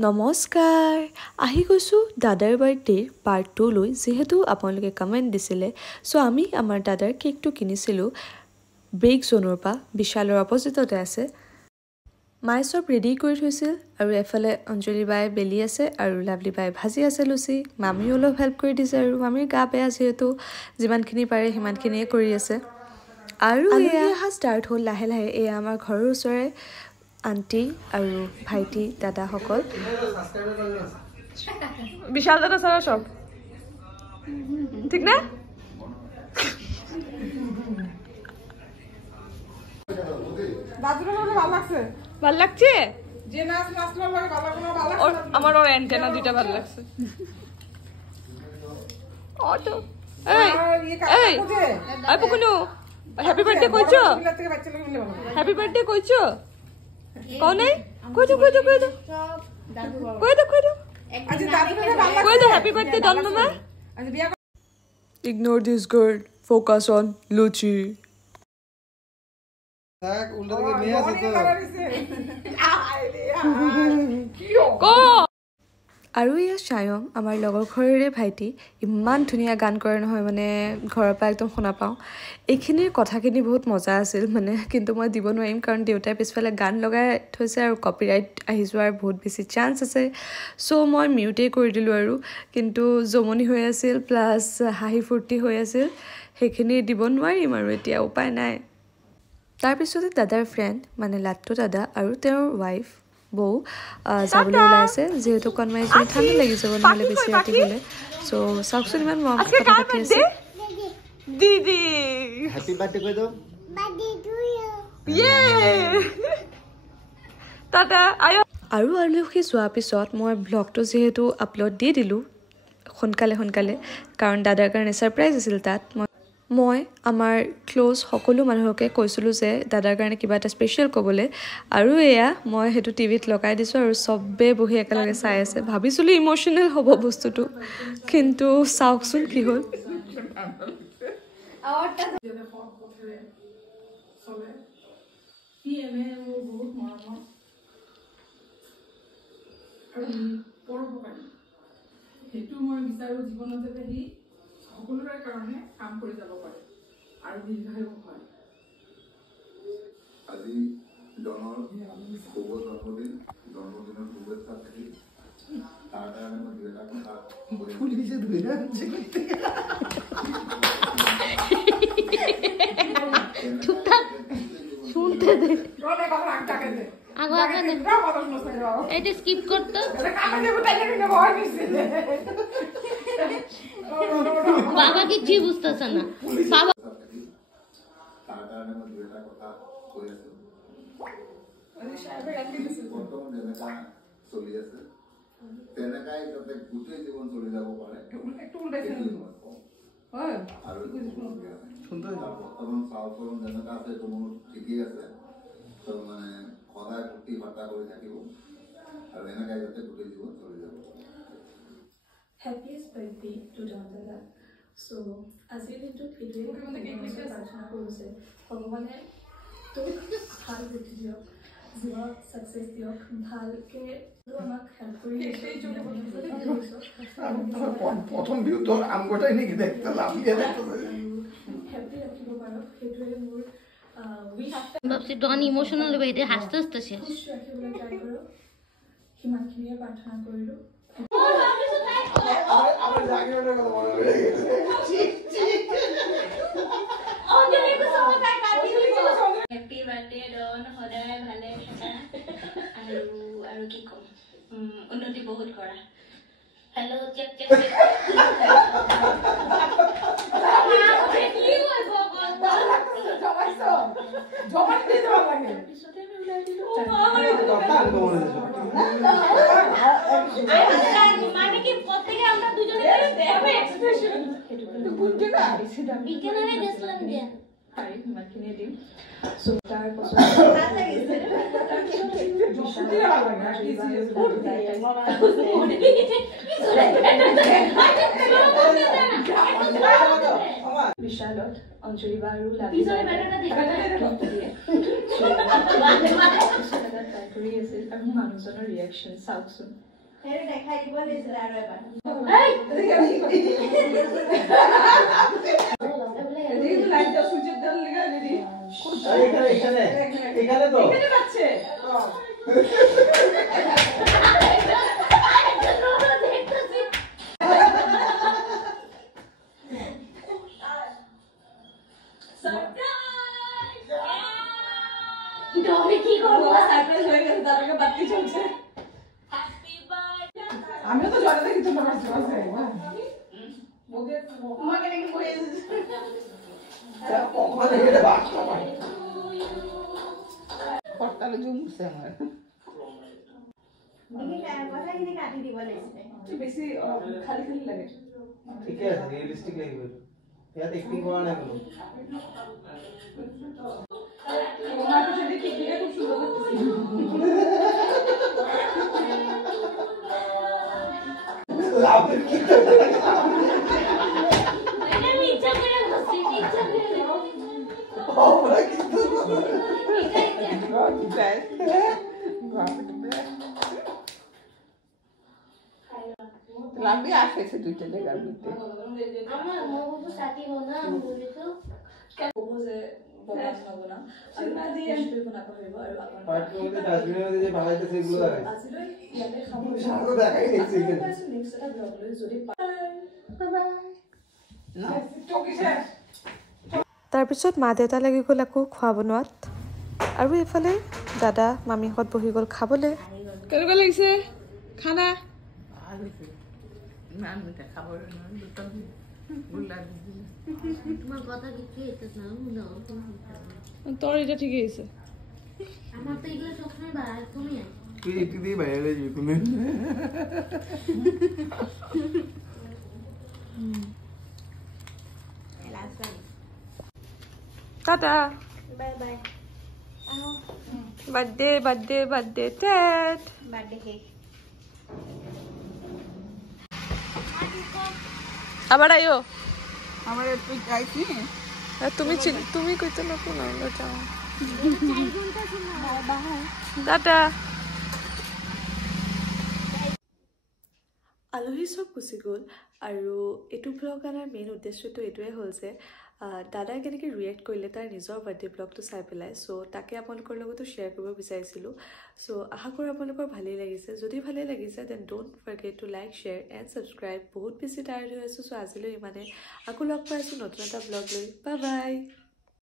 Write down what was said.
নমস্কাৰ আহি গৈছো দাদাৰ বাৰ্থডে পাৰ্ট 2 লৈ যেহেতু আপোনালোকে কমেন্ট দিছিলে সো আমি আমাৰ দাদাৰ কেকটো কিনিছিলো ব্ৰেক জোনৰ পা বিশালৰ অপজিটতে আছে মাই সব ৰেডি কৰি থৈছিল আৰু এফালে অঞ্জলি বাই বেলি আছে আৰু লাভলি বাই ভাজি আছে লুচি মামি অলপ হেল্প কৰি দিছে আৰু মামিৰ গা বেয়া যেহেতু যিমানখিনি পাৰে সিমানখিনিয়ে কৰি আছে আৰু এয়া ষ্টাৰ্ট হ'ল লাহে লাহে এয়া আমাৰ ঘৰৰ ওচৰে আন্টি আৰু ভাইটি দাদা সকল বিশাল দাদা সারা সব ঠিক না দাদুর মনে ভালো লাগছে যে নাচ নাচলো লাগে ভালো লাগছে আমার ওর অ্যান্টেনা দুইটা ভালো লাগছে অটো এই এই পুকুনু হ্যাপি বার্থডে কইছো হ্যাপি বার্থডে কইছো कौन है कोई दो हैप्पी बर्थडे दोनों में ignore this girl focus on Luchi go আৰু ইয়া শায়ং আমাৰ লগৰ ঘৰৰে ভাইটি ইমান ধুনিয়া গান কৰে নহয় মানে ঘৰৰ পৰা একদম শুনা পাওঁ এইখিনিৰ কথাখিনি বহুত মজা আছিল মানে কিন্তু মই দিব নোৱাৰিম কাৰণ দেউতাই পিছফালে গান লগাই থৈছে আৰু কপিৰাইট আহি যোৱাৰ বহুত বেছি চান্স আছে সো মই মিউটে কৰি দিলোঁ আৰু কিন্তু জমনি হৈ আছিল প্লাছ হাঁহি ফূৰ্তি হৈ আছিল সেইখিনি দিব নোৱাৰিম আৰু এতিয়া উপায় নাই তাৰপিছতে দাদাৰ ফ্ৰেণ্ড মানে লাট্টু দাদা আৰু তেওঁৰ ৱাইফ বৌ যাবলৈ ওলাইছে যেহেতু কনমাই যদি ঠাণ্ডা লাগি যাব নহ'লে বেছি ৰাতি গ'লে চ' চাওকচোন ইমান মৰম কথা পাতি আছে দিদি হেপী বাৰ্থডে কৈ দিওঁ আৰু আৰলুখি যোৱাৰ পিছত মই ব্লগটো যিহেতু আপলোড দি দিলোঁ সোনকালে কাৰণ দাদাৰ কাৰণে ছাৰপ্ৰাইজ আছিল তাত মই আমাৰ ক্লোজ সকলো মানুহকে কৈছিলোঁ যে দাদাৰ কাৰণে কিবা এটা স্পেচিয়েল ক'বলৈ আৰু এয়া মই সেইটো টিভিত লগাই দিছোঁ আৰু চবে বহি একেলগে চাই আছে ভাবিছিলোঁ ইমোশ্যনেল হ'ব বস্তুটো কিন্তু চাওকচোন কি হ'ল সেইটো মই বিচাৰোঁ জীৱনত যাতে সি সকলোৰে কাৰণে কাম কৰি যাব পাৰে আৰু দীৰ্ঘায়ু হয় আজি জনৰ শুভ জন্মদিনৰ শুভেচ্ছা থাকি তাৰ কাৰণে মই দুই এটা কথা ফুলিছে শুনতে দে আগে এটা স্কিপ করতে বাবা কিছু বুঝতেছে না বাবা চলি আছে তেনেকাই যাতে গোটেই জীৱন চলি যাব পাৰে আৰু বৰ্তমান চাউল যেনেকা আছে এইটো মোৰ ঠিকেই আছে মানে সদায় ফূৰ্তি ফাৰ্তা কৰি থাকিব আৰু এনেকাই যাতে গোটেই জীৱন চলি যাব Happiest birthday to Dada. So, আজিৰ দিনটোত এইটোৱে প্ৰাৰ্থনা কৰিছে ভগৱানে তোক ভাল বুদ্ধি দিয়ক জীৱনত ছাকচেছ দিয়ক ভালকে আমাক হেল্প কৰি প্ৰথম ভিউটো আম গোটাই নেকি দেখতে লাভলি হেপি ৰাখিব পাৰক সেইটোৱে মোৰ ভাবছি ডন ইমোশনাল হয়ে এটা হাসতে শেষ ৰাখিবলৈ ট্ৰাই কৰক সিমানখিনিয়ে প্ৰাৰ্থনা কৰিলোঁ আমাৰ জায়গাটা কথা মনে হয়ে গেছে হ্যাপি বাৰ্থডে ডন সদায় ভালে থাকা আৰু কি কম উন্নতি বহুত কৰা হেল্ল' চেক মানে কি প্ৰত্যেকে আমৰা দুজনে হবে এক্সপ্ৰেশন কিন্তু বুঝতে না বিকেনাৰে দেখলাম যে পাৰি সিমানখিনিয়ে দিম সো তাৰ পাছত বিশালত অঞ্জলি বা আৰু লাভলি কৰি আছিল আৰু মানুহজনৰ ৰিয়েকশ্যন চাওকচোন সেইটো দেখাই দিব লাগিছিল আৰু এবাৰ কি করবো সারপ্রাইজ হয়ে গেছে তারপরে বাতি চলছে হ্যাপি বার্থডে আমি তো জড়া দেখি তো মাছ আছে ওকে তোমাকে নাকি বলে ওখানে গেলে বাচ্চা পাই পড়তালে জুমছে আমার দেখি কথা কিনে কাটি দিব লাগছে বেশি খালি খালি লাগে ঠিক আছে রিয়েলিস্টিক লাগবে ইয়াতে একটিং করা না কোনো তোমার কাছে দেখি কিরে খুব সুন্দর লাগছে লাভের কি আমি ইচ্ছা করে বসছি ইচ্ছা করে ওরা কিন্তু ঠিক আছে লাম্বি আসছে দুইটা জায়গার মধ্যে আমার মগজ সাথী হোনা বলি তো মগজে বগাস হবে না আর না দিয়ে স্পিল না করব আর আপনার পার্টি মধ্যে ডাস্টবিনের মধ্যে যে বানাইতেছে এগুলো দেখাই আসলে ইয়াতে খাবো সাথে দেখাই গেছে নেক্সট এটা ব্লগ লই যদি বাই বাই না টকিছে তাৰপিছত মা দেউতা লাগি গ'ল আকৌ খোৱা বনোৱাত আৰু এইফালে দাদা মামীহঁত বহি গ'ল খাবলৈ কেনেকুৱা লাগিছে খানা তোর এটা ঠিকই আছে আমার তো এগুলো সবসময় বাইরে কমে যায় তুই একটু দিয়ে বাইরে যাবি তুমি tata bye bye birthday birthday birthday TET birthday cake আবার আইও আমার একটু যাইছি তুমি কইতে না কোন আমরা যাও টাটা আলহী চব গুচি গ'ল আৰু এইটো ব্লগ আনাৰ মেইন উদ্দেশ্যটো এইটোৱে হ'ল যে দাদাই কেনেকৈ ৰিয়েক্ট কৰিলে তাৰ নিজৰ বাৰ্থডে ব্লগটো চাই পেলাই চ' তাকে আপোনালোকৰ লগতো শ্বেয়াৰ কৰিব বিচাৰিছিলোঁ চ' আশা কৰোঁ আপোনালোকৰ ভালেই লাগিছে যদি ভালেই লাগিছে then don't forget to like share and subscribe বহুত বেছি টায়াৰ্ড হৈ আছোঁ চ' আজিলৈ ইমানে আকৌ লগ পাই আছোঁ নতুন এটা ব্লগ লৈ বাই বাই